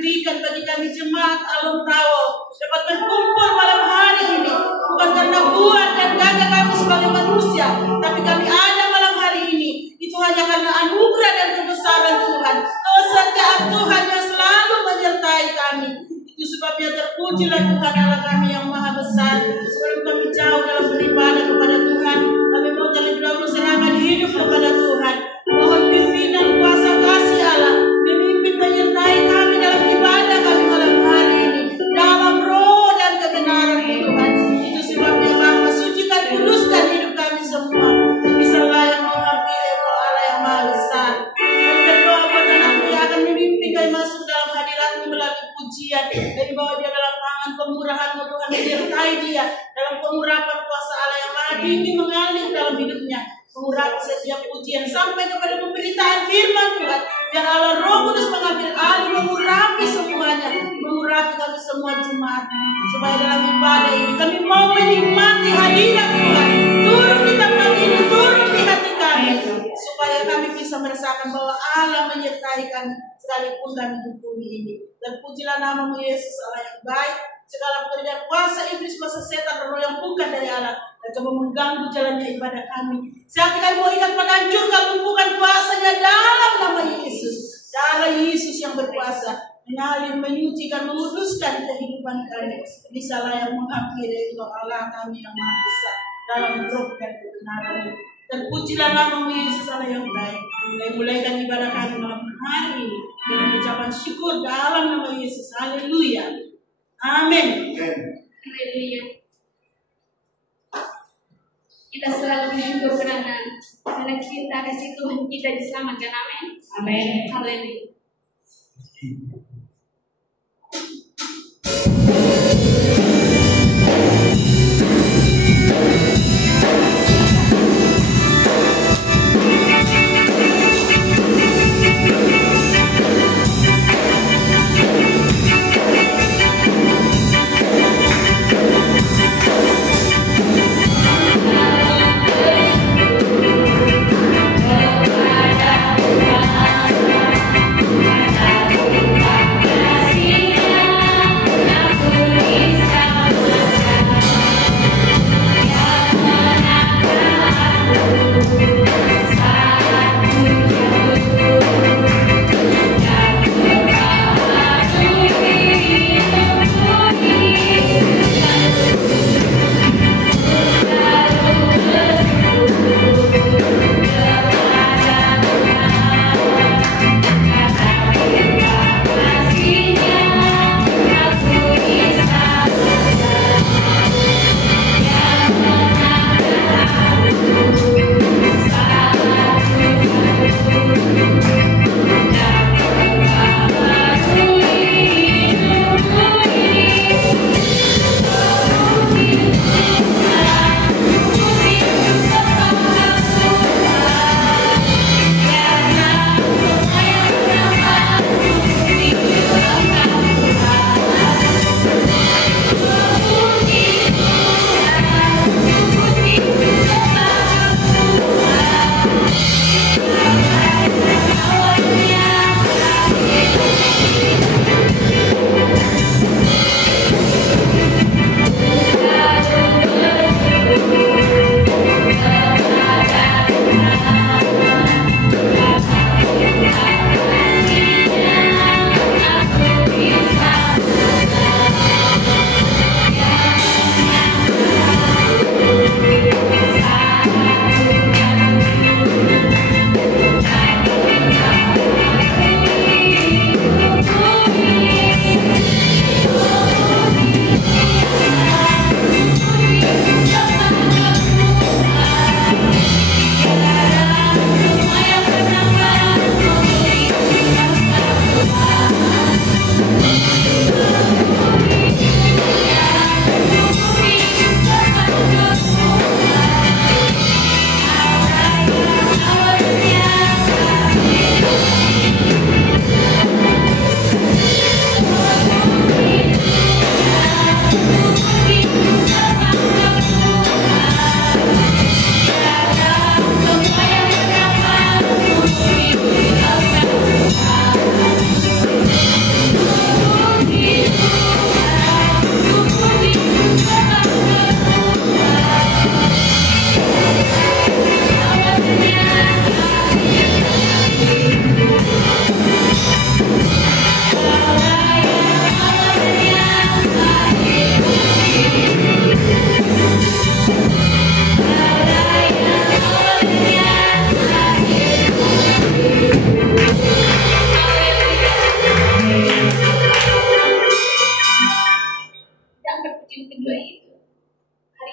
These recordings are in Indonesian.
berikan bagi kami jemaat Alam Tawa dapat berkumpul malam hari ini, bukan karena buat dan gagah kami sebagai manusia, tapi kami ada malam hari ini itu hanya karena anugerah dan kebesaran Tuhan, kesetiaan Tuhan yang selalu menyertai kami. Itu sebabnya terpujilah Tuhan Allah kami yang maha besar. Sebelum kami jauh dalam beribadah kepada Tuhan, kami mau terlebih dahulu serahkan hidup kepada Tuhan. Mohon pimpinan kuasa kasih Allah memimpin menyertai kami dalam ibadah kami malam hari ini, dalam roh dan kebenaran Tuhan. Itu sebabnya Bapa sucikan, kuduskan hidup kami semua. Bisalah yang menghampiri Engkau Allah yang maha besar. Kami berdoa buat anakmu yang akan memimpin kami masuk dalam hadirat-Mu melalui pujian, dan bawa dia dalam tangan pemurahan-Mu Tuhan, menyertai dia dalam pengurapan kuasa Allah yang maha tinggi mengalir dalam hidupnya, mengurapi setiap pujian sampai kepada pemberitaan firman Tuhan. Biar Allah Roh Kudus mengambil alih, mengurapi semuanya, mengurapi kami semua jemaat, supaya dalam ibadah ini kami mau menikmati hadirat Tuhan. Turun di tempat ini, turun di hati kami, supaya kami bisa merasakan bahwa Allah menyertai kami sekalipun kami di bumi ini. Dan pujilah nama-Mu Yesus, Allah yang baik. Segala pekerjaan kuasa iblis, kuasa setan, dan roh yang bukan dari Allah dan coba mengganggu jalannya ibadah kami. Saat kami mau ikat menghancurkan, lumpuhkan kuasanya dalam nama Yesus. Darah Yesus yang berkuasa mengalir, menyucikan, menguduskan kehidupan kami. Bisalah yang menghampiri Engkau Allah kami yang maha besar dalam roh dan kebenaran. Dan pujilah nama-Mu Yesus, Allah yang baik. Mulaikan ibadah kami malam hari ini dengan ucapan syukur dalam nama Yesus. Haleluya. Amin. Haleluya. Kita selalu bersyukur karena kita kasih Tuhan kita diselamatkan. Amin. Amin. Haleluya. Ada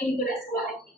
ini sudah suara lagi.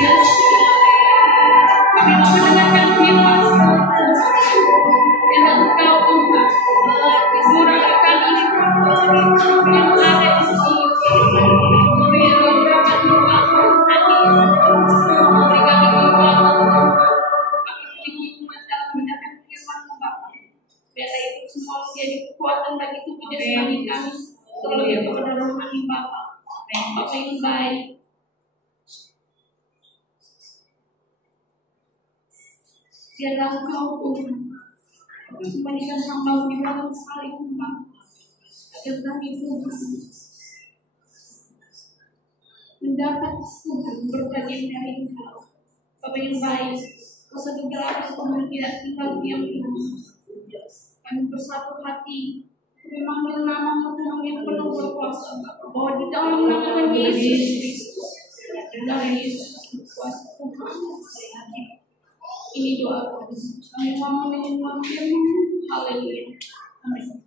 Yesus. Kami mau mendengarkan firman yang Engkau Tuhan surahkan ini yang ada di sini. Beri berkat Tuhan hati, beri kami kekuatan Tuhan. Kami memiliki hikmat dalam mendengarkan firman-Mu Bapa. Biarlah itu semua menjadi kekuatan bagi tubuh jasmani kami. Tolong ya kepada rohani Bapa. Bapa yang baik. Biarlah Engkau Tuhan memberikan hamba-Mu di dalam saling Tuhan, agar kami Tuhan mendapat Tuhan berbagian dari Engkau. Bapa yang baik, Kau satu berapa Tuhan tidak tinggal diam Tuhan. Kami bersatu hati memanggil nama-Mu Tuhan yang penuh berkuasa, bahwa di dalam nama Yesus Kristus, di dalam Yesus berkuasa Tuhan. Ini doa kami. Kami mau menyembah firman. Haleluya. Amin.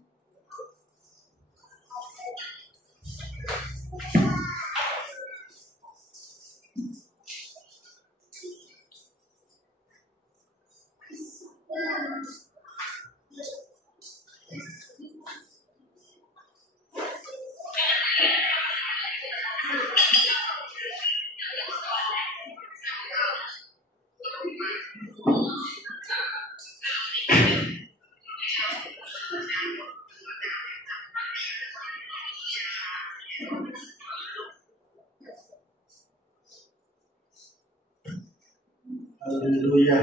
Haleluya.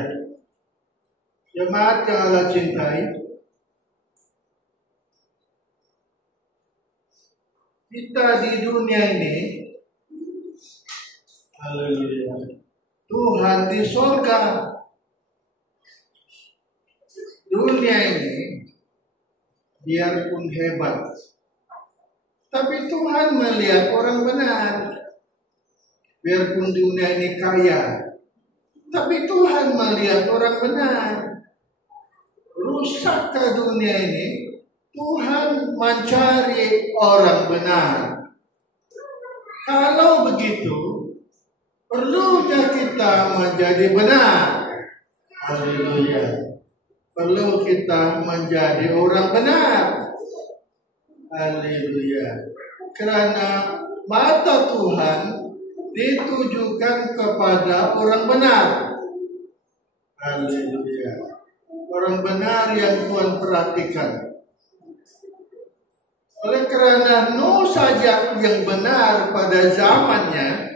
Jemaat yang Allah cintai, kita di dunia ini, haleluya, Tuhan di surga. Dunia ini biarpun hebat, tapi Tuhan melihat orang benar. Biarpun dunia ini kaya, tapi Tuhan melihat orang benar. Rusak ke dunia ini, Tuhan mencari orang benar. Kalau begitu, perlunya kita menjadi benar. Haleluya. Perlu kita menjadi orang benar. Haleluya. Karena mata Tuhan ditujukan kepada orang benar. Haleluya. Orang benar yang Tuhan perhatikan. Oleh karena Nuh saja yang benar pada zamannya,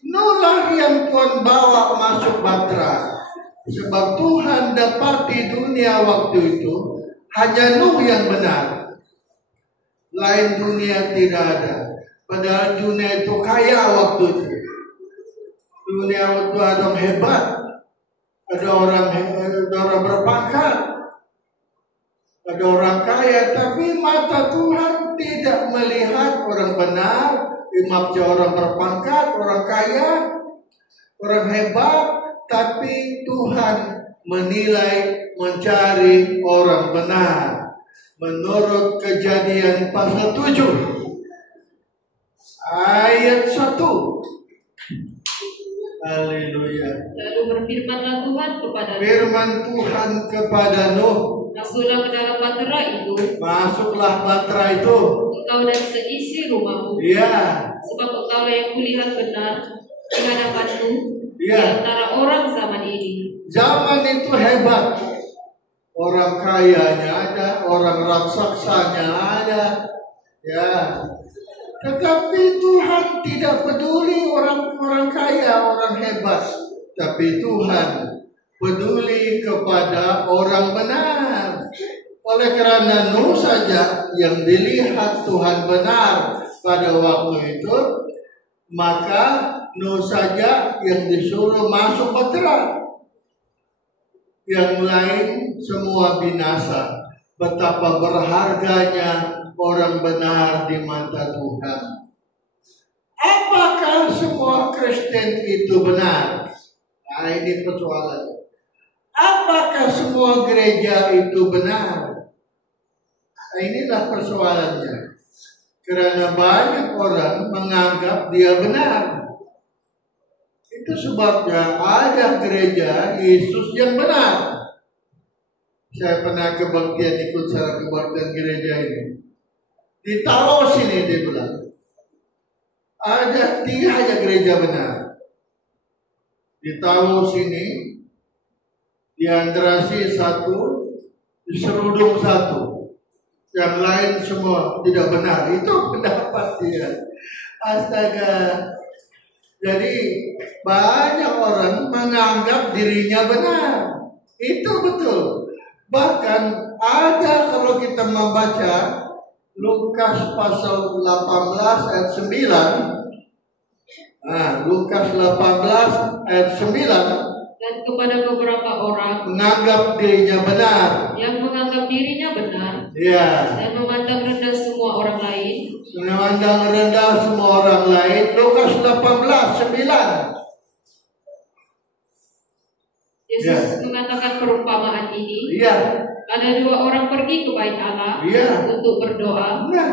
Nuhlah yang Tuhan bawa masuk Batra. Sebab Tuhan dapati dunia waktu itu hanya Nuh yang benar. Lain dunia tidak ada. Padahal dunia itu kaya waktu itu. Dunia waktu ada orang hebat, ada orang berpangkat, ada orang kaya, tapi mata Tuhan tidak melihat orang benar, maksudnya orang berpangkat, orang kaya, orang hebat, tapi Tuhan menilai, mencari orang benar. Menurut Kejadian pasal 7 ayat 1. Haleluya. Lalu berfirmanlah Tuhan kepada Nuh. Firman Tuhan kepada Nuh. Masuklah ke dalam bahtera itu. Masuklah bahtera itu. Engkau dan seisi rumahmu. Iya. Sebab engkau yang kulihat benar di hadapanmu di Iya. antara orang zaman ini. Zaman itu hebat. Orang kayanya ada, orang raksasanya ada. Ya. Tetapi Tuhan tidak peduli orang kaya, orang hebat. Tapi Tuhan peduli kepada orang benar. Oleh karena Nuh saja yang dilihat Tuhan benar pada waktu itu, maka Nuh saja yang disuruh masuk bahtera. Yang lain semua binasa. Betapa berharganya orang benar di mata Tuhan. Apakah semua Kristen itu benar? Nah, ini persoalan. Apakah semua gereja itu benar? Nah, inilah persoalannya. Karena banyak orang menganggap dia benar. Itu Itu sebabnya ada gereja Yesus yang benar. Saya pernah kebaktian, ikut cara kebaktian gereja ini. Di Taos ini dia bilang, ada 3 aja gereja benar. Di Taos ini, di Andrasi 1, di Serudung 1. Yang lain semua tidak benar. Itu pendapat dia. Astaga. Jadi banyak orang menganggap dirinya benar. Itu betul. Bahkan ada kalau kita membaca Lukas pasal 18 ayat 9. Lukas 18 ayat 9. Dan kepada beberapa orang Menganggap dirinya benar. yang menganggap dirinya benar Ya. dan memandang rendah semua orang lain, Memandang rendah semua orang lain. Lukas 18 9. Yesus mengatakan perumpamaan ini. Iya. Ada 2 orang pergi ke bait Allah Iya. untuk berdoa. Nah,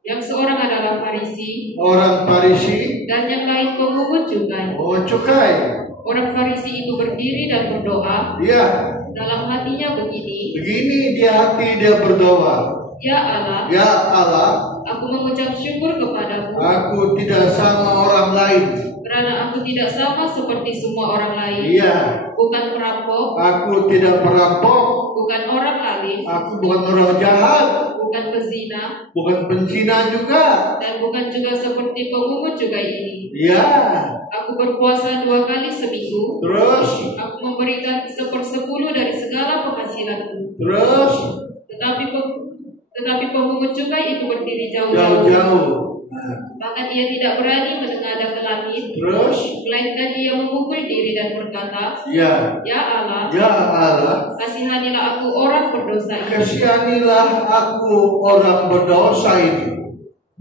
Yang seorang adalah Farisi orang Farisi, dan yang lain pemungut cukai. oh cukai. Orang Farisi itu berdiri dan berdoa. Iya. Dalam hatinya begini, Begini dia berdoa. Ya Allah, Ya Allah, aku mengucap syukur kepadamu aku tidak sama orang lain. karena aku tidak sama seperti semua orang lain. Iya. Bukan perampok, Aku tidak perampok. bukan orang alim, Aku bukan orang jahat. bukan pezina, Bukan penzina juga. dan bukan juga seperti pemungut cukai ini. Iya. Aku berpuasa 2 kali seminggu. Terus. Aku memberikan 1/10 dari segala penghasilanku. Terus. Tetapi pemungut cukai itu berdiri jauh-jauh. Jauh-jauh. Nah, Bahkan ia tidak berani menengadah ke langit, terus. melainkan ia memukul diri dan berkata, Ya. Ya Allah, Ya Allah, kasihanilah aku orang berdosa ini. kasihanilah aku orang berdosa ini.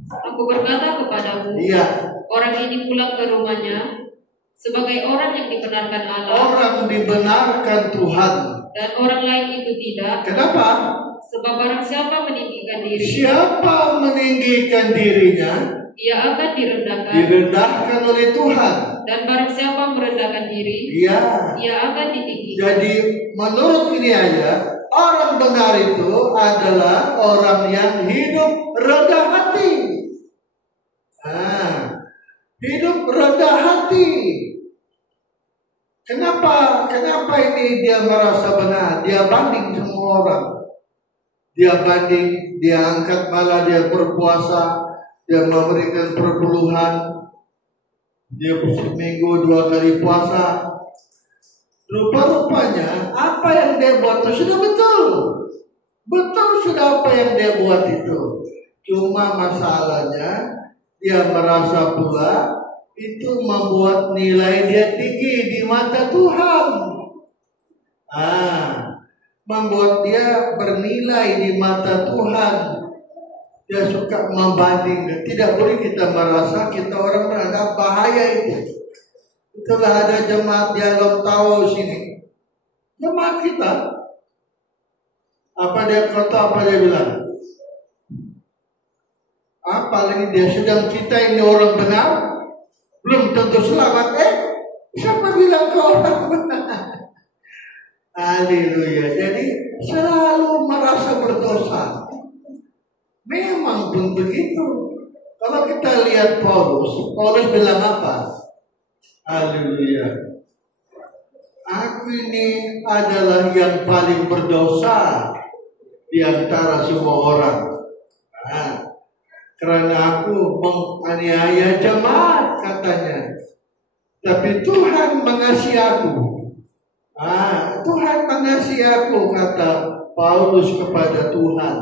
Aku berkata kepadamu, Iya. orang ini pulang ke rumahnya sebagai orang yang dibenarkan Allah, Orang dibenarkan Tuhan. dan orang lain itu tidak. Kenapa? Sebab barang siapa meninggikan diri, Siapa meninggikan dirinya, ia akan direndahkan. direndahkan oleh Tuhan. Dan barang siapa merendahkan diri, Iya. ia akan ditinggikan. Jadi menurut ini aja, orang benar itu adalah orang yang hidup rendah hati. Hidup rendah hati. Kenapa ini dia merasa benar? Dia banding semua orang. Dia banding, dia angkat malah dia berpuasa, dia memberikan perpuluhan, dia seminggu 2 kali puasa. Rupa-rupanya apa yang dia buat itu sudah betul. Betul sudah apa yang dia buat itu. Cuma masalahnya dia merasa pula itu membuat nilai dia tinggi di mata Tuhan. Membuat dia bernilai di mata Tuhan. Dia suka membanding. Tidak boleh kita merasa kita orang beranggap bahaya itu. Itulah ada jemaat di alam Taos ini. Jemaat kita. Apa dia kata, apa dia bilang? Apalagi dia sedang kita ini orang benar, belum tentu selamat. Siapa bilang kau orang benar? Haleluya. Jadi selalu merasa berdosa. Memang pun begitu. Kalau kita lihat Paulus bilang apa? Haleluya. Aku ini adalah yang paling berdosa di antara semua orang. Karena aku menganiaya jemaat katanya. Tapi Tuhan mengasihi aku. Tuhan mengasihi aku, kata Paulus kepada Tuhan.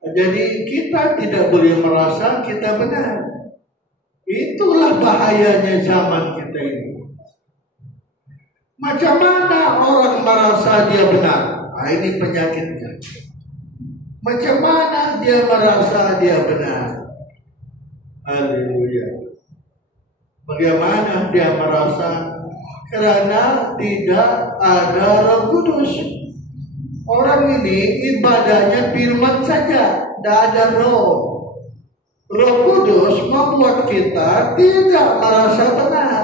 Jadi kita tidak boleh merasa kita benar. Itulah bahayanya zaman kita ini. Macam mana orang merasa dia benar? Ini penyakitnya. Macam mana dia merasa dia benar? Haleluya. Bagaimana dia merasa? Karena tidak ada Roh Kudus. Orang ini ibadahnya firman saja, tidak ada roh. Roh Kudus membuat kita tidak merasa benar.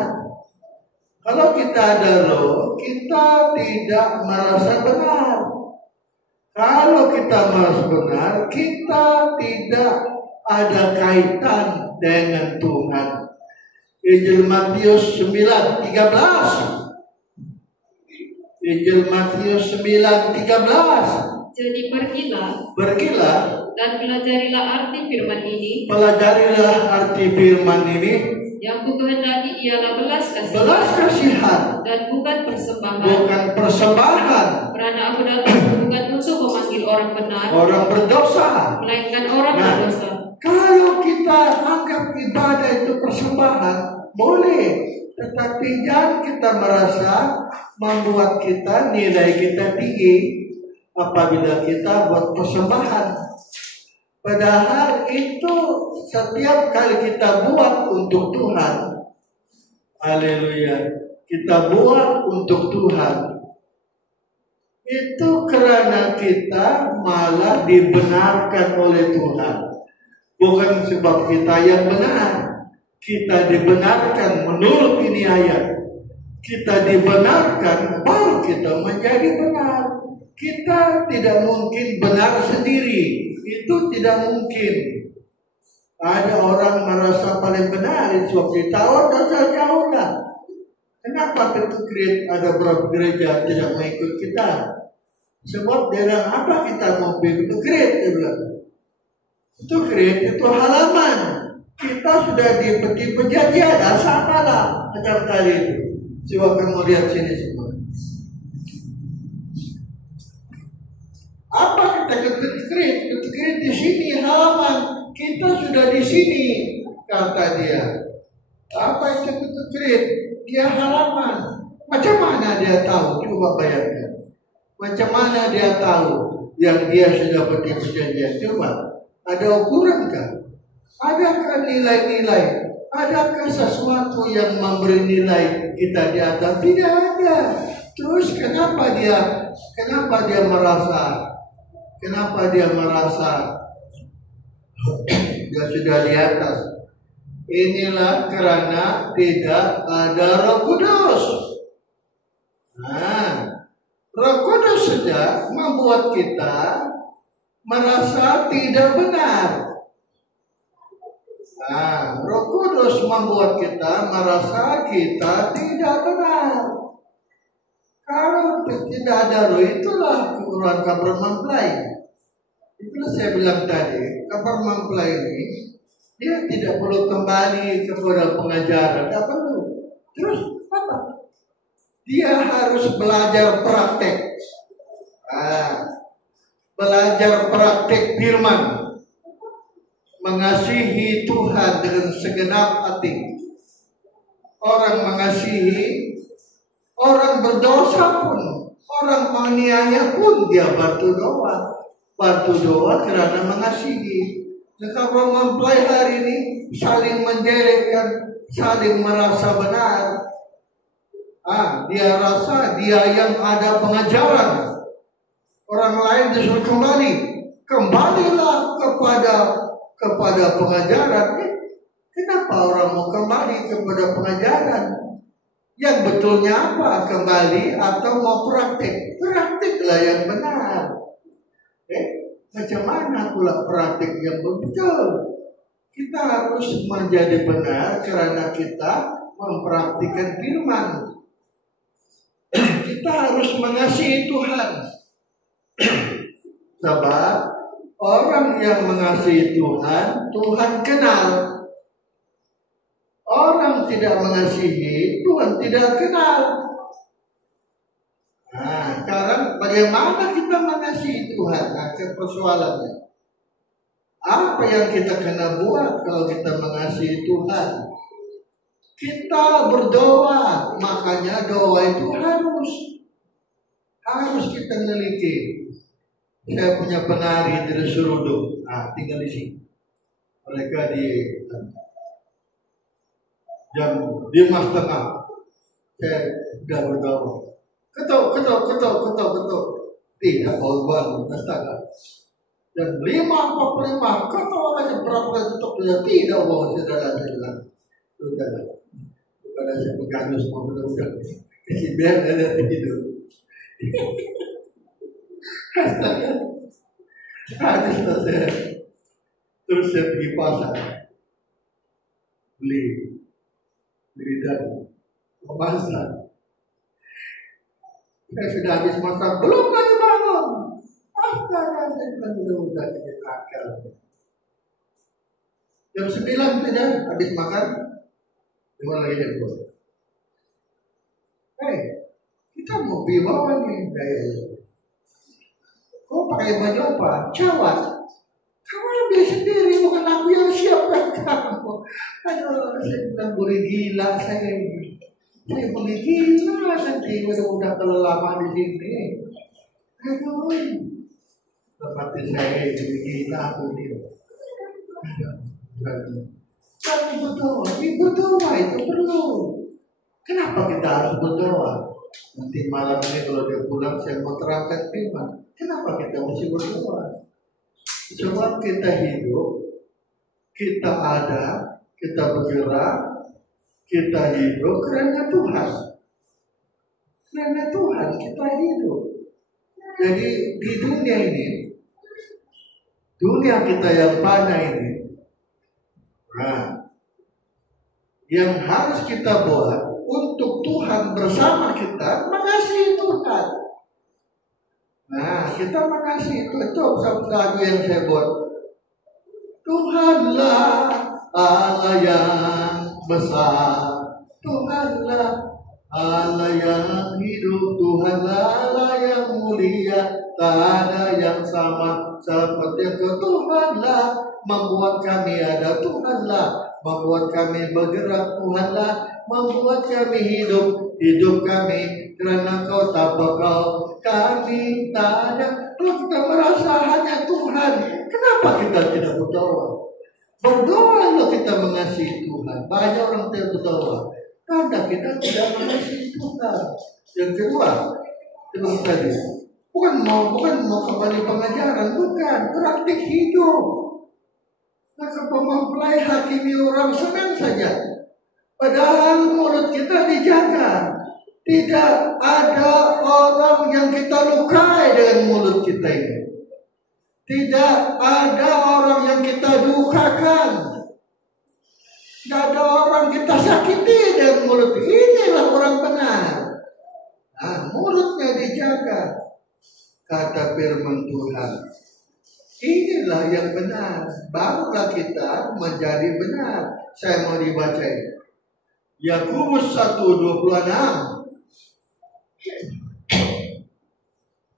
Kalau kita ada roh, kita tidak merasa benar. Kalau kita merasa benar, kita tidak ada kaitan dengan Tuhan. Injil Matius 9:13. Injil Matius 9:13. Jadi Pergilah dan pelajarilah arti firman ini. Pelajarilah arti firman ini. Yang ku kehendaki ialah belas kasihan dan bukan persembahan. Bukan persembahan. Karena aku datang bukan untuk memanggil orang benar, orang berdosa, melainkan orang berdosa. Kalau kita anggap ibadah itu persembahan, boleh. Tetapi jangan kita merasa membuat kita nilai kita tinggi apabila kita buat persembahan. Padahal itu setiap kali kita buat untuk Tuhan. Haleluya. Kita buat untuk Tuhan. Itu karena kita malah dibenarkan oleh Tuhan. Bukan sebab kita yang benar. Kita dibenarkan menurut ini ayat. Kita dibenarkan baru kita menjadi benar. Kita tidak mungkin benar sendiri. Itu tidak mungkin. Ada orang merasa paling benar, sebab kita dosa jauh lah. Kenapa Pentecost ada beberapa gereja tidak mengikut kita? Sebab dia bilang, apa kita mau pergi Pentecost? Dia bilang, Pentecost itu halaman. Kita sudah di perjanjian, samalah macam tadi itu. Coba kamu lihat sini semua. Apa kita ke Pentecost di sini halaman. Kita sudah di sini, kata dia. Apa itu Pentecost? Dia halaman. Macam mana dia tahu? Coba bayangkan. Macam mana dia tahu yang dia sudah perjanjian? Coba. Ada ukuran kan? Adakah nilai-nilai? Adakah sesuatu yang memberi nilai kita di atas? Tidak ada. Terus kenapa dia merasa? Kenapa dia merasa dia sudah di atas? Inilah karena tidak ada Roh Kudus. Nah, Roh Kudus saja membuat kita merasa tidak benar. Nah, Roh Kudus membuat kita merasa kita tidak benar. Kalau tidak ada roh, itulah kekurangan kabar mempelai. Itulah saya bilang tadi, kabar mempelai ini dia tidak perlu kembali kepada pengajaran, tidak perlu. Terus apa? Dia harus belajar praktek. Belajar praktek firman, mengasihi Tuhan dengan segenap hati. Orang mengasihi, orang berdosa pun, orang menganiaya pun dia bantu doa karena mengasihi. Kalau mempelai hari ini saling menjelekkan, saling merasa benar. Dia rasa dia yang ada pengajaran. Orang lain disuruh kembalilah kepada pengajaran. Kenapa orang mau kembali kepada pengajaran? Yang betulnya apa? Kembali atau mau praktik? Praktiklah yang benar. Macam mana pula praktik yang betul? Kita harus menjadi benar karena kita mempraktikkan firman. Kita harus mengasihi Tuhan. Sebab orang yang mengasihi Tuhan, Tuhan kenal. Orang tidak mengasihi, Tuhan tidak kenal. Nah, sekarang bagaimana kita mengasihi Tuhan? Persoalannya. Apa yang kita kena buat kalau kita mengasihi Tuhan? Kita berdoa, makanya doa itu harus kita miliki. Saya punya penari dari Surudo, tinggal di sini. Mereka di jam 5:30 saya sudah berdoa. Ketok. Tidak mau bangun, astaga. Dan 5:45 ketok aja berapa ketok dia tidak mau saudara saya bilang. Sudah. Kepada saya pegang semua mudah-mudahan kasih biar ada tidur. Ada saya terus saya pergi pasar beli daging masak. Saya sudah habis masak, belum lagi bangun. Astaga, saya bilang mudah-mudahan kita akal. Jam 9 sudah habis makan, cuma lagi jam 2. Kita mau bawa nih gaya. Kau pakai baju apa? Cawat. Kamu yang beli sendiri, bukan aku yang siapkan kamu. Aduh, saya bilang boleh gila saya ini. Saya boleh gila nanti udah kelelamaan di sini. Aduh, seperti saya boleh gila aku ini. Jangan berdoa, berdoa itu perlu. Kenapa kita harus berdoa? Nanti malam ini kalau dia pulang saya mau terangkan firman. Kenapa kita mesti berdoa? Sebab kita hidup, kita ada, kita bergerak, kita hidup karena Tuhan. Karena Tuhan kita hidup. Jadi di dunia ini, dunia kita yang fana ini, yang harus kita buat untuk Tuhan bersama kita, mengasihi Tuhan. Nah, kita mengasihi itu satu lagu yang saya buat. Tuhanlah Allah yang besar, Tuhanlah Allah yang hidup, Tuhanlah Allah yang mulia, tak ada yang sama seperti Engkau. Tuhanlah membuat kami ada, Tuhanlah membuat kami bergerak, Tuhanlah membuat kami hidup kami karena Kau tak bakal kami tak ada. Kalau kita merasa hanya Tuhan, kenapa kita tidak berdoa? Berdoa kalau kita mengasihi Tuhan. Banyak orang tidak berdoa karena kita tidak mengasihi Tuhan. Yang kedua, sebelum tadi, bukan mau kembali pengajaran, bukan praktik hidup. Maka mempelai hakimi orang senang saja. Padahal mulut kita dijaga. Tidak ada orang yang kita lukai dengan mulut kita ini. Tidak ada orang yang kita dukakan. Tidak ada orang kita sakiti dengan mulut. Inilah orang benar. Nah, mulutnya dijaga. Kata firman Tuhan. Inilah yang benar. Barulah kita menjadi benar. Saya mau dibacain. Yakobus 1:26.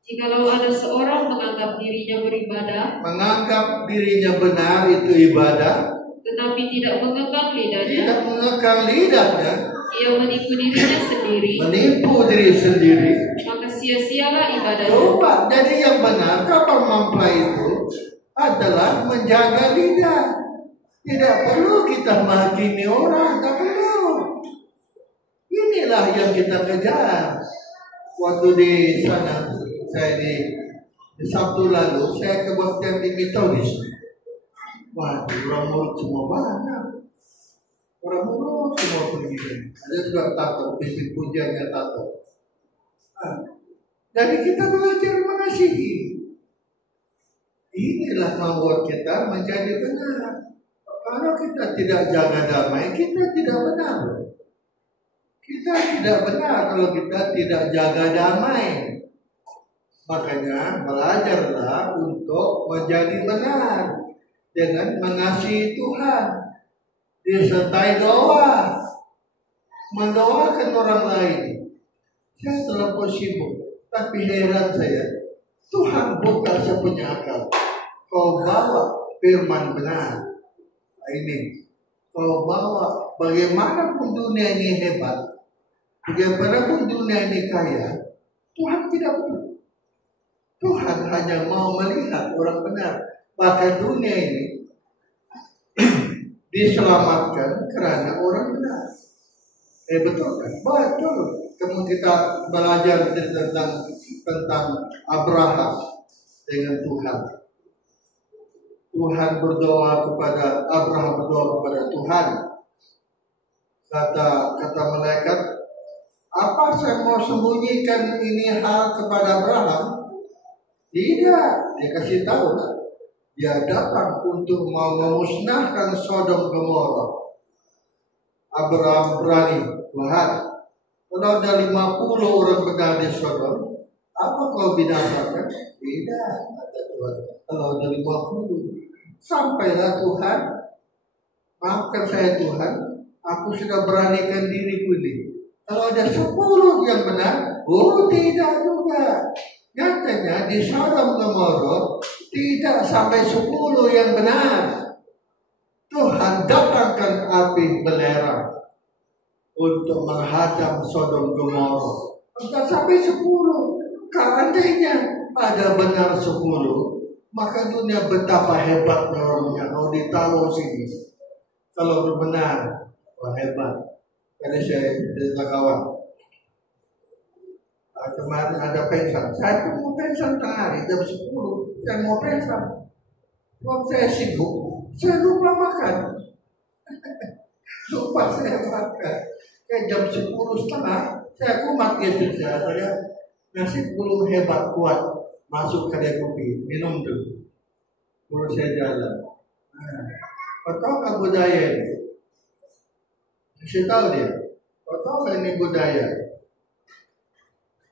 Jikalau ada seorang menganggap dirinya beribadah, menganggap dirinya benar itu ibadah, tetapi tidak mengekang lidahnya, ia menipu dirinya sendiri, maka sia-sialah ibadahnya. Coba, jadi yang benar kapal mempelai itu adalah menjaga lidah. Tidak perlu kita menghakimi orang, tak perlu. Inilah yang kita kejar. Waktu di sana, saya di Sabtu lalu, saya ke Baptian di Metodis. Waduh, orang mulut semua banyak. Orang mulut semua pergi. Ada juga tato, bisik pujiannya tato. Jadi kita belajar mengasihi. Inilah membuat kita menjadi benar. Kalau kita tidak jaga damai, kita tidak benar. Kita tidak benar kalau kita tidak jaga damai. Makanya belajarlah untuk menjadi benar dengan mengasihi Tuhan, disertai doa, mendoakan orang lain. Saya terlalu sibuk, tapi heran saya, Tuhan buka saya punya akal. Kau bawa firman benar. Ini kau bawa bagaimanapun dunia ini hebat, bagaimanapun dunia ini kaya, Tuhan tidak perlu. Tuhan hanya mau melihat orang benar. Bahkan dunia ini diselamatkan karena orang benar. Betul kan? Betul. Kemudian kita belajar tentang Abraham dengan Tuhan. Tuhan berdoa kepada Abraham, berdoa kepada Tuhan. Kata Kata malaikat, apa saya mau sembunyikan ini hal kepada Abraham? Tidak, dia kasih tahu. Dia datang untuk mau memusnahkan Sodom Gomora. Abraham berani, Tuhan, kalau ada 50 orang benar di Sodom, apa kau binasakan? Tidak, kata Tuhan. Kalau ada 50, sampailah Tuhan, maafkan saya Tuhan, aku sudah beranikan diriku ini. Kalau ada 10 yang benar, oh tidak juga. Nyatanya di Sodom Gomora tidak sampai 10 yang benar. Tuhan datangkan api belerang untuk menghadap Sodom Gomora. Tidak sampai 10. Seandainya ada benar 10, maka dunia betapa hebatnya orangnya. Kalau ditaruh sini, kalau benar, wah hebat. Jadi saya cerita kawan, kemarin ada pensiun. Saya pun mau pensiun tengah hari jam 10. Saya mau pensiun. Waktu saya sibuk, saya lupa makan. Lupa saya makan. Kayak jam 10:30, saya kumat gitu saya nasi belum hebat kuat, masuk kedai kopi, minum dulu. Baru saya jalan. Kau tahu nggak budaya ini? Saya tahu dia. Kau tahu nggak ini budaya?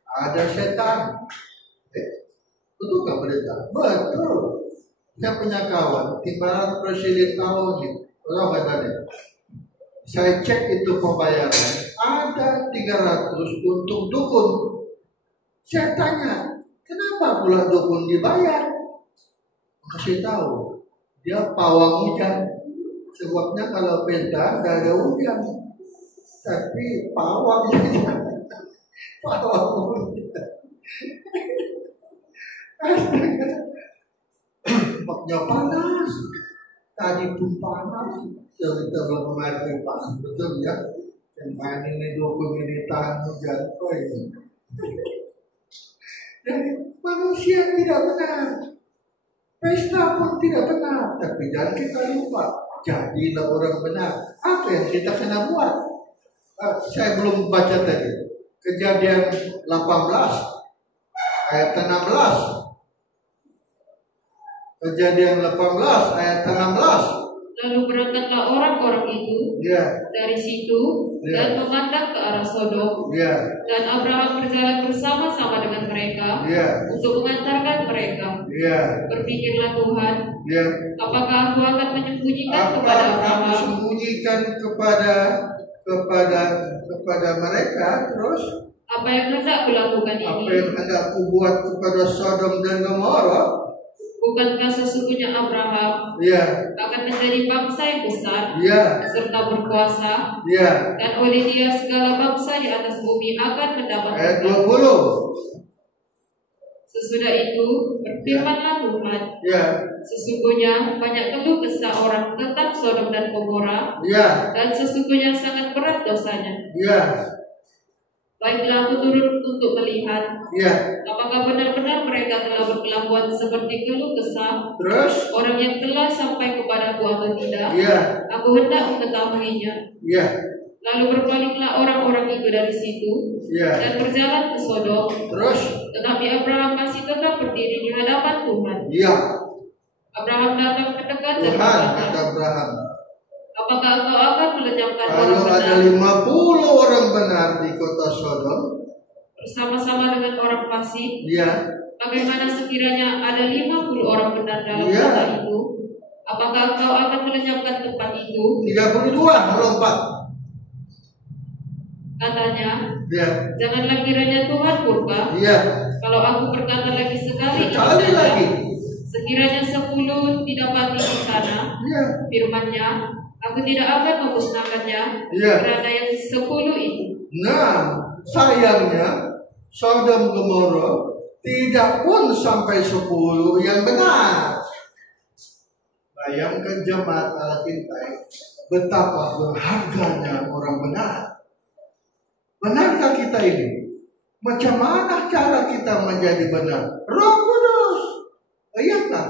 Ada setan. Betul nggak berita? Betul. Saya punya kawan, timbalan presiden tahun ini. Tahu nggak tadi? Saya cek itu pembayaran. Ada 300 untuk dukun. Saya tanya, kenapa pula dukun dibayar? Kasih tahu, dia pawang hujan. Sebabnya kalau pesta tidak ada hujan, tapi pawang hujan. Pawang hujan. Waktunya panas. Tadi pun panas. Kita belum kemarin panas, betul ya? Yang main ini dukun ini tahan hujan. Oh ini. Dan manusia tidak benar, pesta pun tidak benar, tapi jangan kita lupa, jadilah orang benar. Apa yang kita kena buat? Saya belum baca tadi, Kejadian 18 ayat 16. Kejadian 18 ayat 16. Lalu berangkatlah orang-orang itu dari situ dan memandang ke arah Sodom. Dan Abraham berjalan bersama-sama dengan mereka untuk mengantarkan mereka. Berpikirlah Tuhan, apakah aku akan menyembunyikan kepada Abraham? Sembunyikan kepada mereka, terus apa yang hendak kulakukan ini? Apa yang hendak kubuat kepada Sodom dan Gomora? Bukankah sesungguhnya Abraham akan menjadi bangsa yang besar serta berkuasa, dan oleh dia segala bangsa di atas bumi akan mendapat ayat 20. Sesudah itu berfirmanlah Tuhan, sesungguhnya banyak keluh kesah orang tentang Sodom dan Gomora, dan sesungguhnya sangat berat dosanya. Baiklah aku turun untuk melihat apakah benar-benar mereka telah berkelakuan seperti keluh kesah orang yang telah sampai kepadaku atau tidak. Aku hendak mengetahuinya. Lalu berpaliklah orang-orang itu dari situ dan berjalan ke Sodom. Tetapi Abraham masih tetap berdiri di hadapan Tuhan. Abraham datang mendekat dan berkata, apakah engkau akan melenyapkan orang benar? Kalau ada 50 orang benar di kota Sodom bersama-sama dengan orang fasik, bagaimana sekiranya ada 50 orang benar dalam kota itu? Apakah engkau akan melenyapkan tempat itu? 32 melompat. Katanya, janganlah kiranya Tuhan murka. Kalau aku berkata lagi sekali lagi, sekiranya 10 didapati di sana, firman-Nya, aku tidak akan memusnahkannya karena yang 10 itu. Nah, sayangnya Sodom Gomora tidak pun sampai 10 yang benar. Bayangkan jemaat Allah cintai, betapa berharganya orang benar. Benarkah kita ini? Macam mana cara kita menjadi benar? Roh Kudus. Iya kan?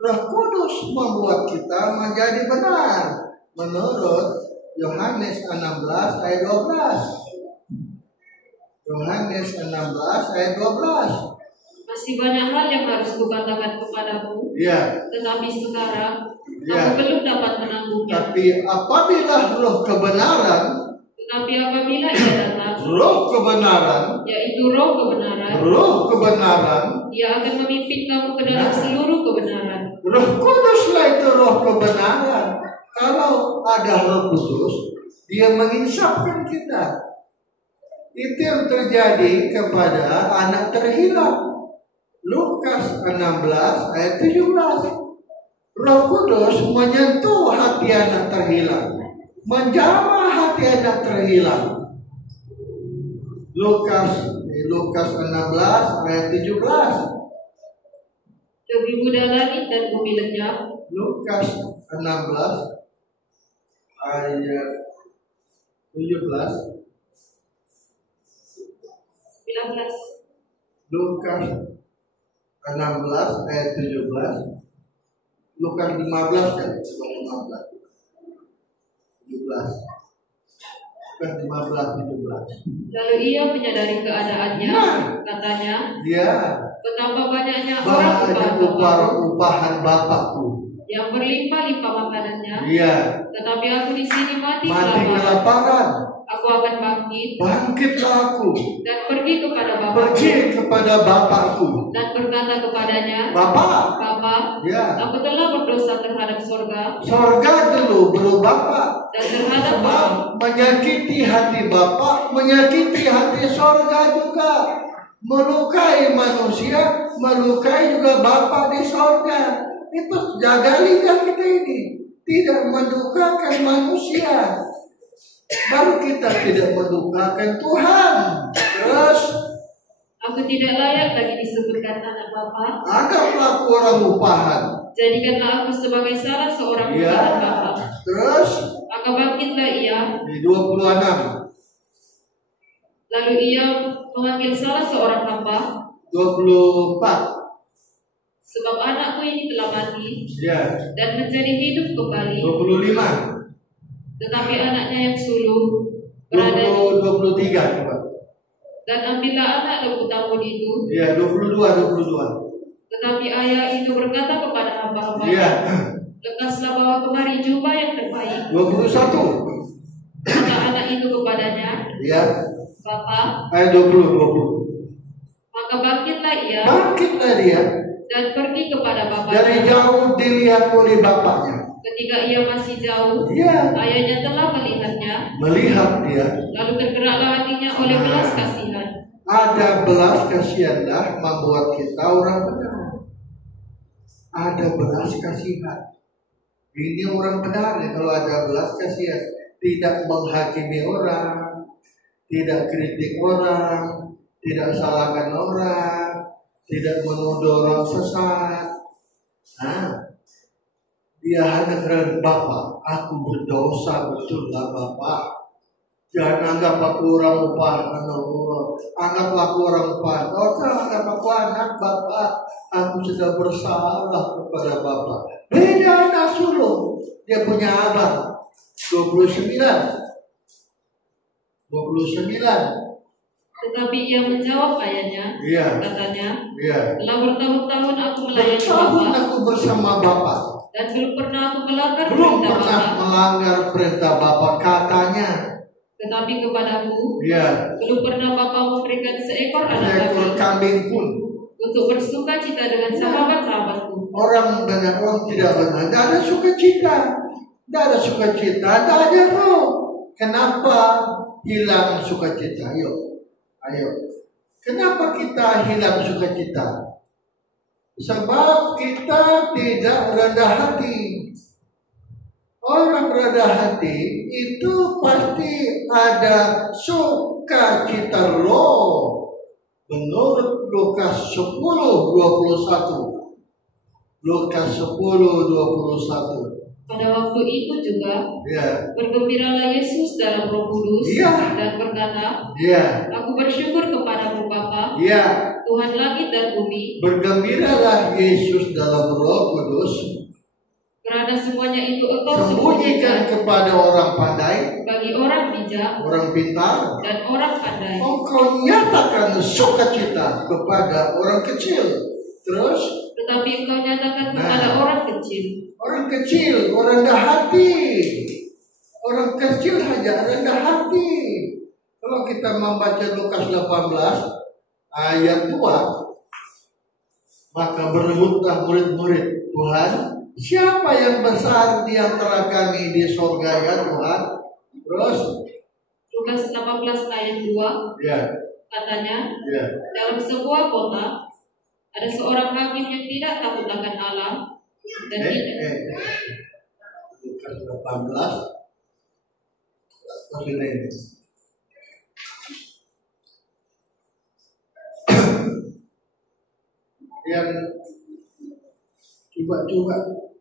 Roh Kudus membuat kita menjadi benar menurut Yohanes 16 ayat 12. Yohanes 16 ayat 12. Masih banyak hal yang harus kukatakan kepadamu, Ya, tetapi sekarang Ya. aku belum dapat menanggungnya. tapi apabila roh kebenaran, Tetapi apabila ia datang, yaitu roh kebenaran, ia akan memimpin kamu ke dalam seluruh kebenaran. Roh Kuduslah itu roh kebenaran. Kalau ada Roh Kudus, dia menginsafkan kita. Itu yang terjadi kepada anak terhilang. Lukas 16 ayat 17. Roh Kudus menyentuh hati anak terhilang, menjamah hati anak terhilang. Lukas 16 ayat 17. Lebih mudah langit dan bumi lenyap. Lukas 16 ayat 17. 19. Lukas 16 ayat 17. Lukas 15 kan? 17. Lukas 15 17. Lalu ia menyadari keadaannya, katanya, betapa banyaknya orang upahan Bapakku yang berlimpah-limpah makanannya. Tetapi aku di sini mati kelaparan. Aku akan Bangkitlah aku dan pergi kepada Bapakku dan berkata kepadanya, Bapa, aku telah berdosa terhadap sorga dulu baru Bapa. dan terhadap Sebab menyakiti hati Bapa, menyakiti hati sorga juga. Melukai manusia, melukai juga Bapa di sorga. Itu jaga lidah kita ini, tidak mendukakan manusia, baru kita tidak mendukakan Tuhan. Terus, aku tidak layak lagi disebutkan anak Bapa. anggaplah aku orang upahan. Jadikanlah aku sebagai salah seorang upahan Bapa. Terus, Maka bangkitlah ia. di 26. Lalu ia memanggil salah seorang hamba. 24. Sebab anakku ini telah mati dan menjadi hidup kembali. 25. Tetapi anaknya yang sulung berada 23 coba. dan ambillah anak lembu tambun itu. 22. Tetapi ayah itu berkata kepada hamba-hambanya, lekaslah bawa kemari jubah yang terbaik. 21. Kata anak itu kepadanya, Bapa. Ayat 20. Maka bangkitlah dia dan pergi kepada bapaknya. Dari jauh dilihat oleh bapaknya. Ketika ia masih jauh, ayahnya telah melihatnya. Melihat dia. Lalu tergeraklah hatinya oleh belas kasihan. Ada belas kasihanlah membuat kita orang benar. Ada belas kasihan. Ini orang benar ya, kalau ada belas kasihan, tidak menghakimi orang, tidak kritik orang, tidak salahkan orang, tidak menuduh orang sesat. Dia hanya karena Bapak, aku berdosa betul lah Bapak. Jangan anggap aku orang upahan, anggaplah aku orang upahan. Anggap aku anak Bapak, aku sudah bersalah kepada Bapak. Beda anak sulung, dia punya abang 29. Tetapi ia menjawab ayahnya, katanya, telah bertahun-tahun aku melayani Bapak. Bapa Aku bersama Bapak. Dan belum pernah aku melanggar perintah Bapak, katanya. Tetapi kepadamu, belum pernah Bapa memberikan seekor anak kambing pun untuk bersuka cita dengan sahabat-sahabatku. Orang banyak orang tidak benar, tidak ada sukacita, tidak ada roh. Kenapa hilang sukacita? Ayo. Kenapa kita hilang sukacita? Sebab kita tidak rendah hati. Orang rendah hati itu pasti ada sukacita roh. Menurut Lukas 10:21. Lukas 10:21. Pada waktu itu juga bergembiralah Yesus dalam Roh Kudus dan berkata, aku bersyukur kepadamu Bapa, Tuhan langit dan bumi. Bergembiralah Yesus dalam Roh Kudus Kerana semuanya itu engkau Sembunyikan sembunyikan kepada orang pandai, bagi orang bijak orang pintar. dan orang pandai. Engkau nyatakan sukacita kepada orang kecil. Terus Tetapi engkau nyatakan kepada orang kecil. orang kecil, orang rendah hati. Orang kecil hanya rendah hati. Kalau kita membaca Lukas 18 ayat 2, maka berebutlah murid-murid, Tuhan, siapa yang besar di antara kami di surga ya Tuhan? Terus Lukas 18 ayat 2 ya, katanya, ya. dalam sebuah kota ada seorang hakim yang tidak takut akan Allah dan tidak Lukas 18 maksudnya ini. Yang coba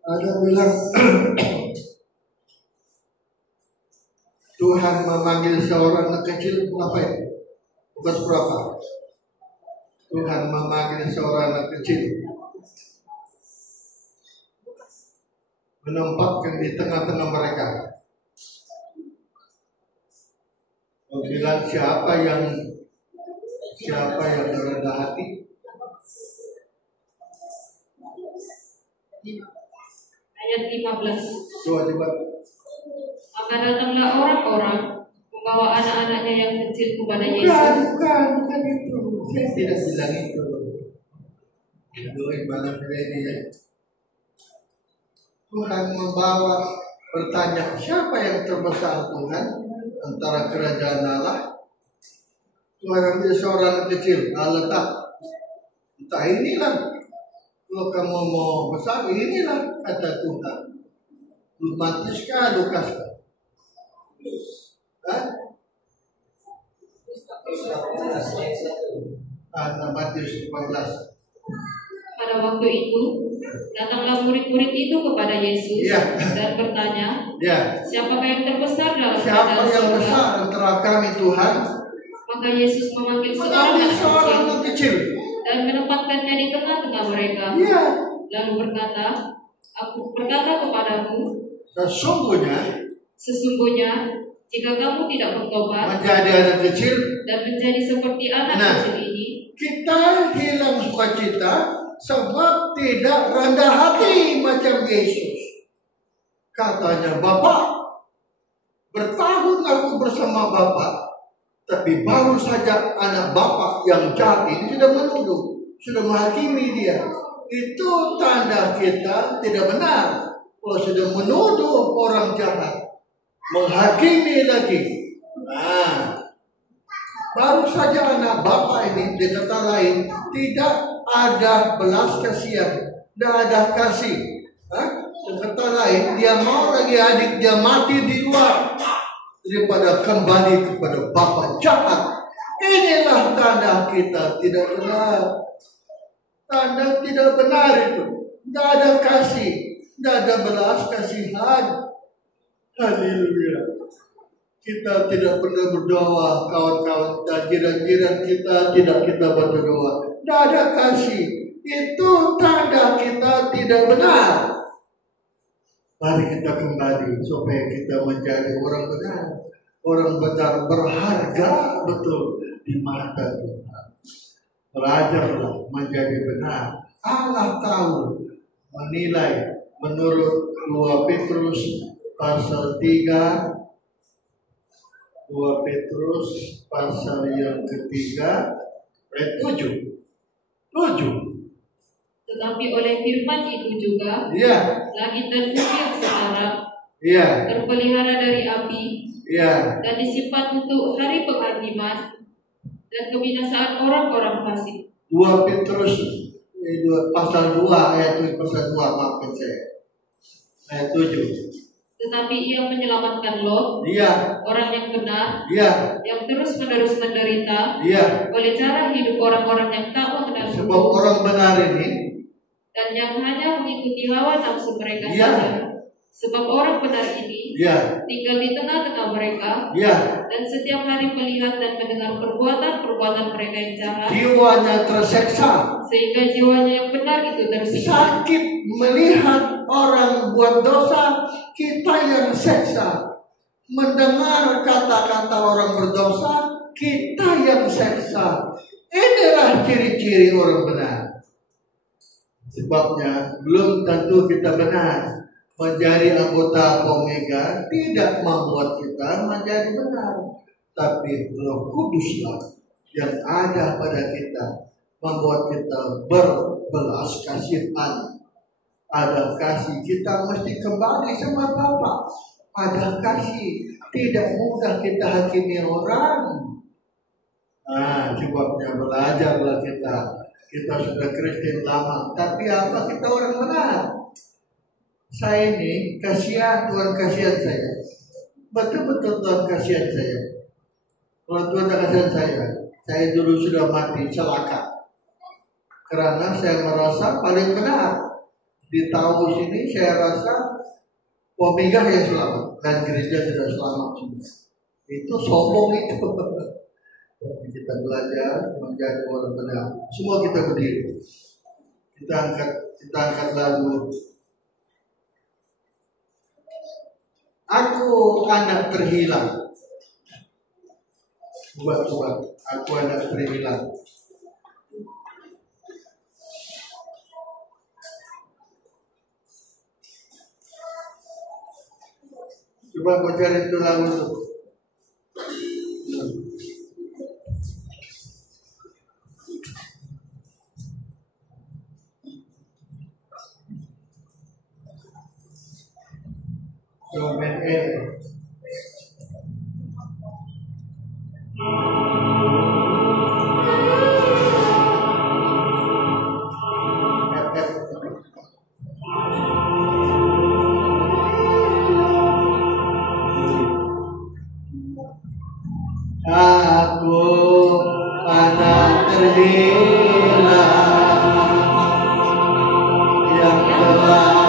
ada bilang Tuhan memanggil seorang anak kecil apa itu? Bukan berapa? Tuhan memanggil seorang anak kecil, menempatkan di tengah-tengah mereka. Bilang siapa yang rendah hati? ayat 15. Coba. Maka datanglah orang-orang membawa anak-anaknya yang kecil kepada Yesus. Bukan itu. Saya tidak bilang itu. Itu ibadah ini. Tuhan membawa bertanya, siapa yang terbesar Tuhan antara kerajaan Allah? Tuhan ambil seorang kecil, letak. Entah inilah. Kalau kamu mau besar, inilah kata Tuhan. Matius kah, Lukas kah? Matius 14. Pada waktu itu, datanglah murid-murid itu kepada Yesus dan bertanya, siapakah yang terbesar dalam Siapa kerajaan yang surga? besar antara kami Tuhan? Maka Yesus memanggil seorang anak kecil dan menempatkannya di tengah-tengah mereka. Lalu berkata, aku berkata kepadamu, sesungguhnya jika kamu tidak bertobat menjadi anak kecil dan menjadi seperti anak kecil ini, kita hilang sukacita sebab tidak rendah hati macam Yesus. Katanya, Bapak, bertahun aku bersama Bapak, tapi baru saja anak Bapak yang jahat ini sudah menuduh, sudah menghakimi dia. Itu tanda kita tidak benar. Kalau sudah menuduh orang jahat, menghakimi lagi. Baru saja anak Bapak ini, dengan kata lain, tidak ada belas kasihan, tidak ada kasih. Dengan kata lain, dia mau lagi adik dia mati di luar daripada kembali kepada Bapak jahat. Inilah tanda kita tidak benar. Tanda tidak benar itu. Tidak ada kasih, tidak ada belas kasihan. Haleluya. Kita tidak pernah berdoa, kawan-kawan dan jiran-jiran kita tidak kita berdoa. Tidak ada kasih. Itu tanda kita tidak benar. Mari kita kembali supaya kita menjadi orang benar. Orang benar berharga betul di mata Tuhan. Belajarlah menjadi benar. Allah tahu menilai menurut 2 Petrus pasal 3, 2 Petrus pasal yang ketiga ayat 7. Tetapi oleh firman itu juga, langit dan bumi yang sekarang terpelihara dari api dan disimpan untuk hari penghakiman dan kebinasaan orang-orang fasik. 2 Petrus pasal 2 ayat 2 maafkan saya. Ayat 7. Tetapi ia menyelamatkan Lot, orang yang benar, yang terus-menerus menderita oleh cara hidup orang-orang yang tak mengenal hukum. Sebab orang benar ini dan yang hanya mengikuti hawa nafsu mereka saja. Sebab orang benar ini Ya, tinggal di tengah-tengah mereka ya. dan setiap hari melihat dan mendengar perbuatan-perbuatan mereka yang jahat, Jiwanya terseksa. sehingga jiwanya yang benar itu tersiksa. Sakit melihat orang buat dosa, kita yang seksa. Mendengar kata-kata orang berdosa, kita yang seksa. Inilah ciri-ciri orang benar. Sebabnya belum tentu kita benar. Menjadi anggota Omega tidak membuat kita menjadi benar, tapi Roh Kuduslah yang ada pada kita membuat kita berbelas kasihan. Ada kasih, kita mesti kembali sama Bapa. Ada kasih, tidak mudah kita hakimi orang. Sebabnya belajarlah kita. Kita sudah Kristen lama, tapi apa kita orang benar? Saya ini kasihan, Tuhan kasihan saya. Betul-betul Tuhan kasihan saya. Kalau Tuhan tak kasihan saya dulu sudah mati celaka. Karena saya merasa paling benar. Di tahun ini saya rasa Omega yang selamat dan gereja sudah selamat semua. Itu sombong itu. Tapi kita belajar menjadi orang benar. Semua kita berdiri. Kita angkat lagu. Aku anak terhilang. Buat aku anak terhilang. Coba kau cari itu lagu itu. Aku anak terhilang yang telah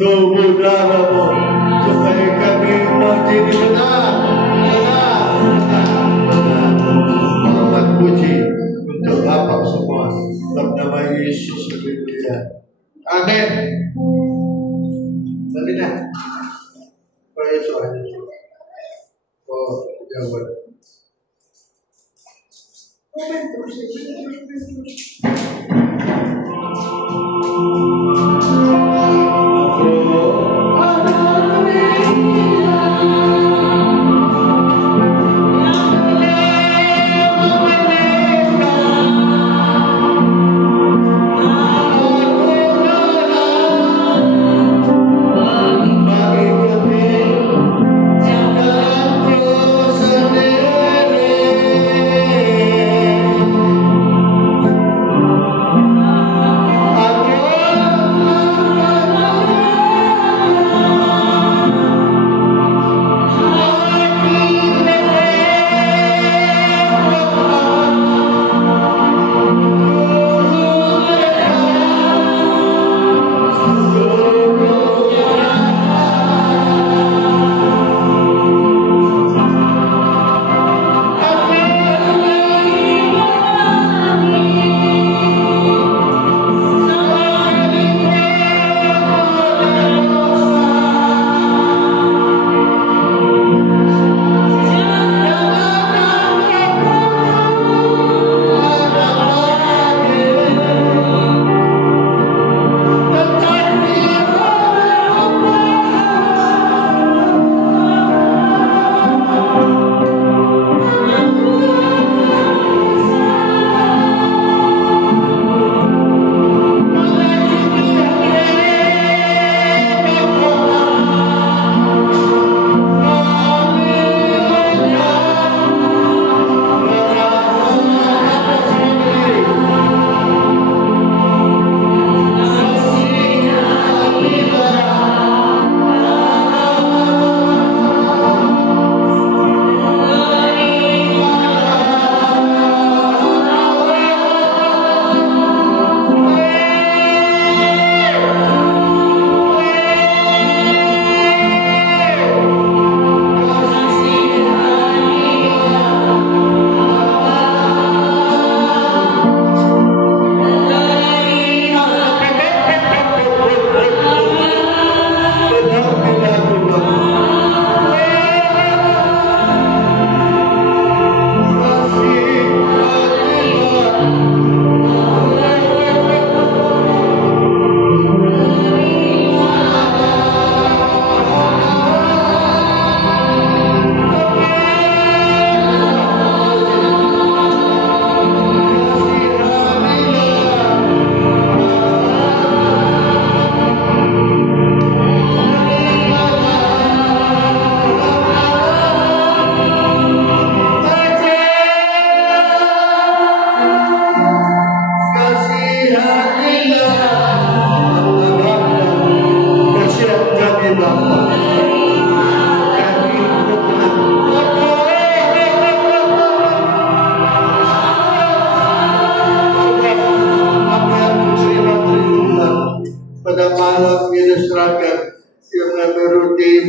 tubuh darah-Mu supaya kami menjadi benar. Hormat puji untuk Bapa semua. Dalam nama Yesus Kristus. Amin. Tadi dah. Praise God. Oh, jawab.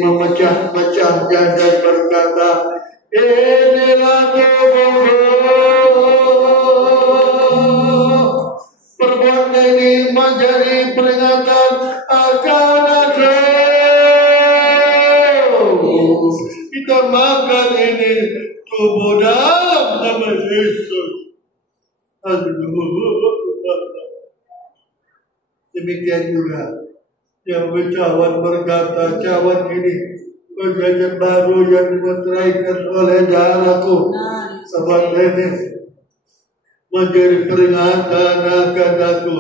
memecah-mecahnya dan berkata, inilah tubuhku. Perbuatan ini menjadi peringatan akan aku. Kita makan ini tubuh dalam nama Yesus. Demikian juga yang bercawan berkata, cawan ini perjanjian baru yang dimeteraikan oleh darahku. Sebab ini menjadi peringatan akan aku.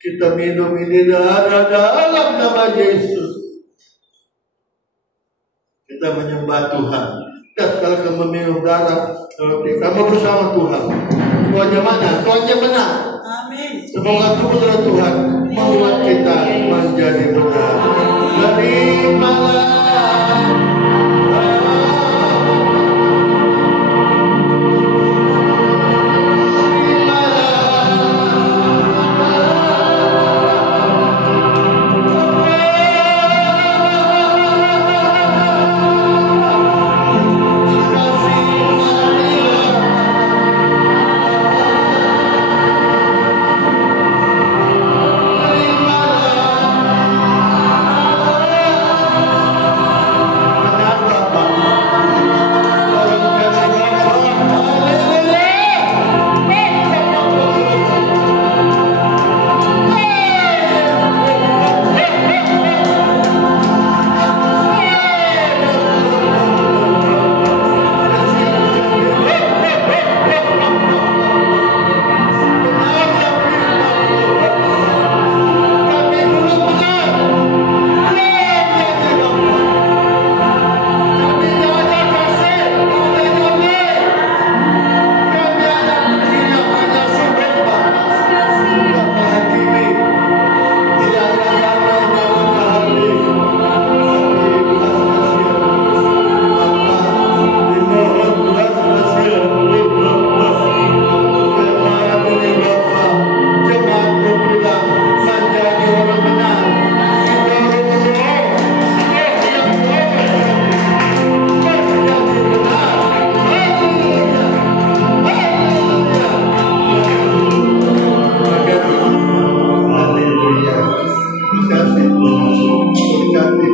Kita minum ini darah dalam nama Yesus. Kita menyembah Tuhan. Kalau kamu minum darah, kamu bersama Tuhan. Tuhannya mana? Tuhannya benar. Amin. Semoga kebenaran Tuhan membuat kita menjadi benar. Terimalah.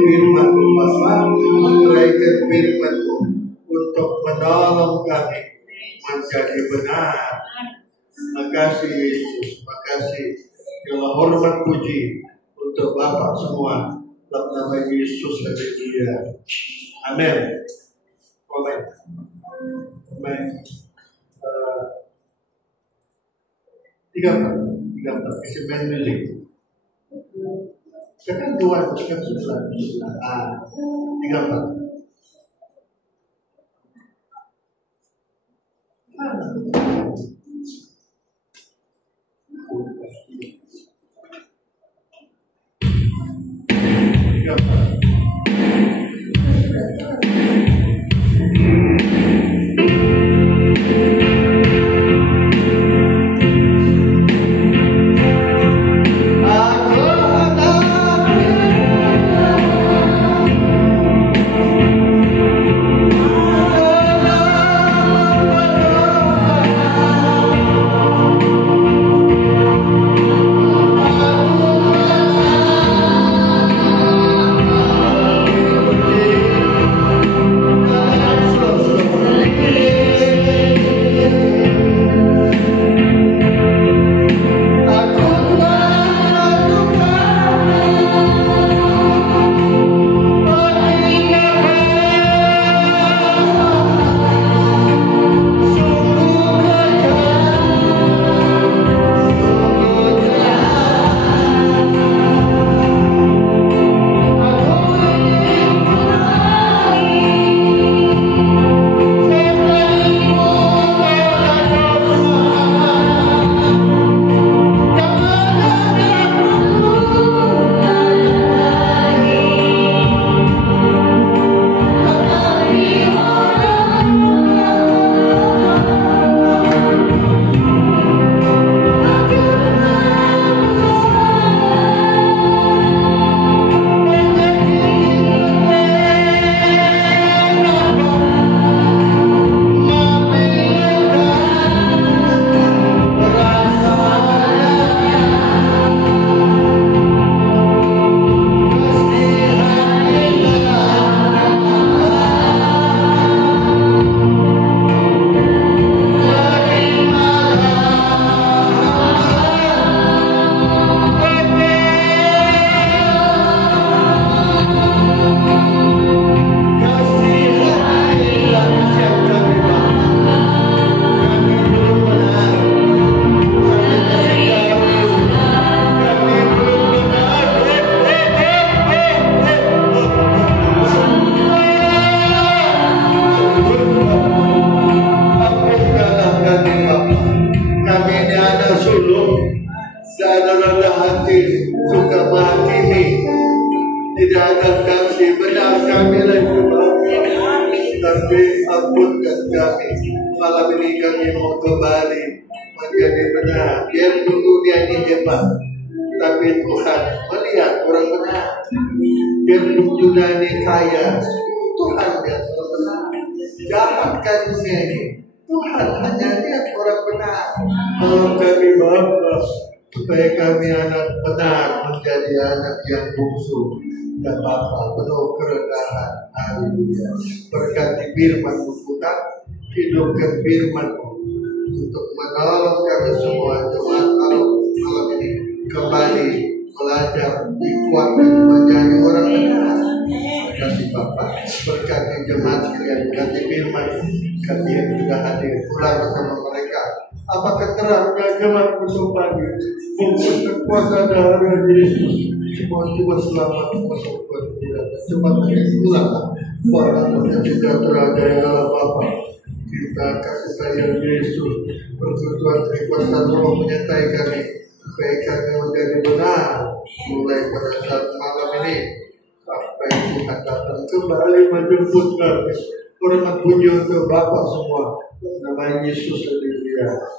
firman-Mu Bapa, uraikan firman-Mu untuk menolong kami menjadi benar. Makasih Yesus, makasih. Segala hormat puji untuk Bapa semua. Dalam nama Yesus, haleluya. Amin. Amin. Amin. 34 isi main music. Sekarang 2, sekarang 9. 34. Supaya kami anak benar menjadi anak yang bungsu dan Bapa penuh kerendahan. Haleluya. Berkati firman-Mu Tuhan, hidupkan firman-Mu untuk menolong kami semua jemaat malam ini kembali belajar, dikuatkan menjadi orang benar. Terima kasih Bapak. Berkati jemaat sekalian, berkati firman, kami yang sudah hadir pulang bersama mereka. Apakah terangnya jemaat besok pagi untuk kekuatan darah Yesus semua jiwa selamat masuk ke dalam cepat lagi pulanglah warna sejahtera dari Allah Bapa. Kita kasih sayang Yesus persekutuan kekuatan Roh menyertai kami supaya kami menjadi benar mulai pada saat malam ini sampai Tuhan datang kembali menjemput kami. Hormat puji untuk Bapa semua. Nama Yesus haleluya.